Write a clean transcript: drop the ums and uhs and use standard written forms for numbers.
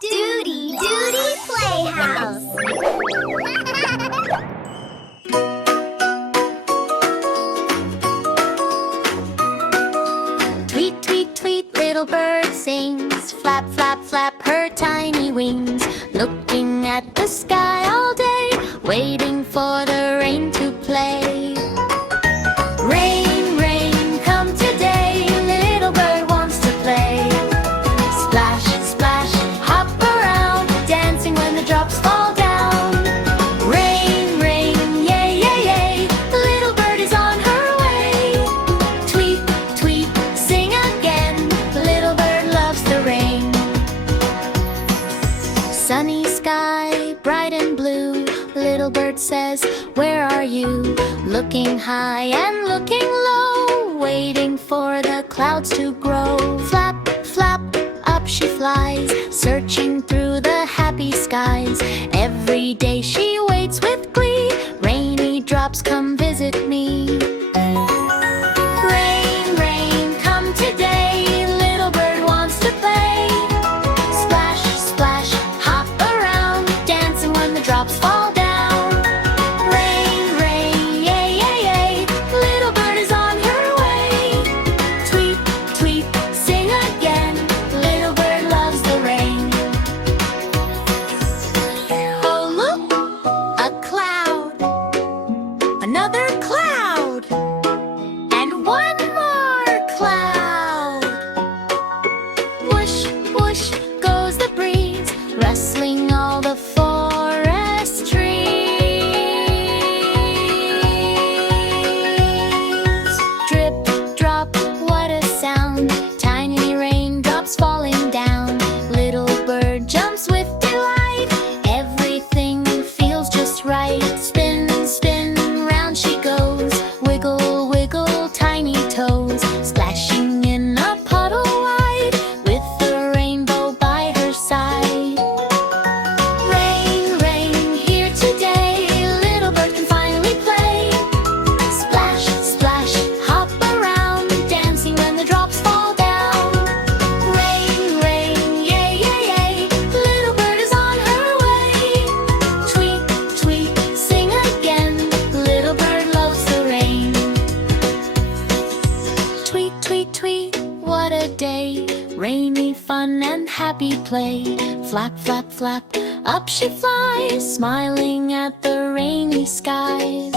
Duty Playhouse. Tweet, tweet, tweet, little bird sings. Flap, flap, flap her tiny wings. Looking at the sky all day, waiting for the rain to play. Rain, rain, come today. Little bird wants to play. Splash, splash, hop around, dancing when the drops fall down. Rain, rain, yay, yay, yay. The little bird is on her way. Tweet, tweet, sing again. The little bird loves the rain. Sunny sky, bright and blue. Little bird says, where are you? Looking high and looking low, waiting for the clouds to grow. Flap, flap, up she flies, searching through the happy skies. Every day she waits with glee. Rainy drops, come visit me. Rain, rain, come today. Little bird wants to play. Splash, splash, hop around, dancing when the drops fall down. Rain, rain, yay, yay, yay. Little bird is on her way. Tweet, tweet, sing again. Little bird loves the rain. Oh, look, a cloud. Another cloud. And one more cloud. Whoosh, whoosh goes the breeze, rustling all the forest trees. Drip, drop, what a sound. Tiny raindrops falling down. Little bird jumps with delight. Everything feels just right. Spin, spin, round she goes. Wiggle, wiggle, tiny toes. Splashing in a puddle wide, with the rainbow by her side. Rain, rain, here today. Little bird can finally play. Splash, splash, hop around, dancing when the drops fall down. Rain, rain, yay, yay, yay. Little bird is on her way. Tweet, tweet, sing again. Little bird loves the rain. Tweet, tweet, tweet, what a day. Rainy fun and happy play. Flap, flap, flap, up she flies, smiling at the rainy skies.